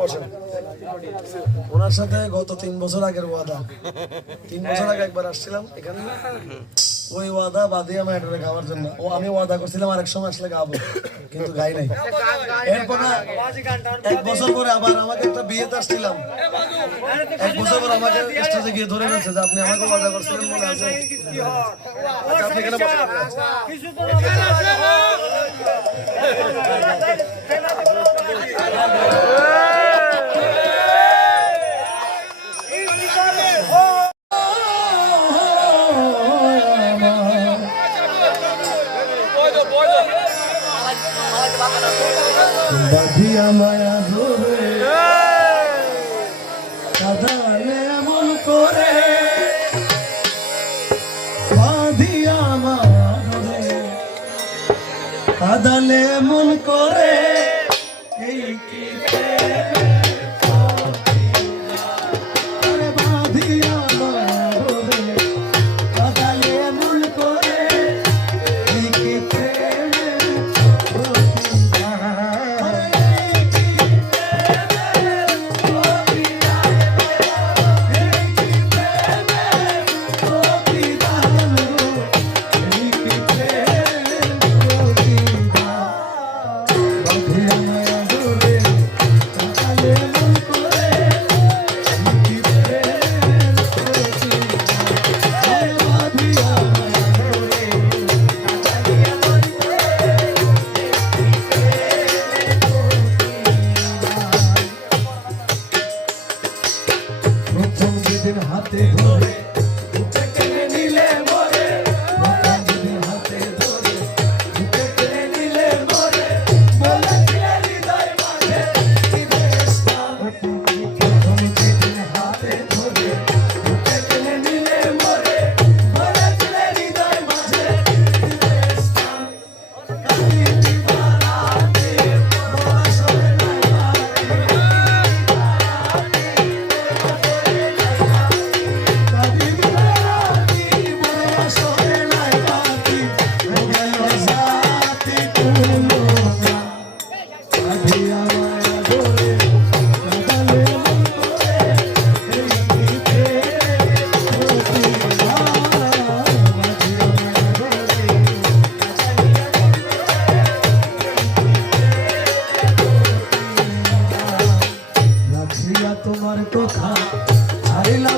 বসেন। ওনার সাথে গত 3 বছর আগের ওয়াদা, 3 বছর আগে একবার আসছিলাম এখানে, ওই ওয়াদা বাদে আমি এটা গাওয়ার জন্য। আমি ওয়াদা করছিলাম আরেক সময় আসলে গাবো, কিন্তু গাই নাই। এরপর 1 বছর পরে আবার আমাকে একটা বিয়েতে আসছিলাম, 1 বছর পর আমাকে স্টেজে গিয়ে ধরে গেছে যে আপনি আমাকে ওয়াদা করছিলেন মনে আছে। আচ্ছা, আপনি এখানে বসেন। বাঁধিয়া মায়া ধরে কাঁদালে এমন করে, বাঁধিয়া মায়া ধরে কাঁদালে এমন করে, এই কি বাঁধিয়া মায়া ধরে কাঁদালে এমন করে, এই কি হাতে ধরে বুকে টেনে নিলে মরে, হাতে ধরে বুকে টেনে নিলে মরে, বলেছিলে হৃদয় মাঝে হাতে ধরে বুকে টেনে নিলে মরে, বলেছিলে হৃদয় মাঝে তোমার কথা ছাড়িলাম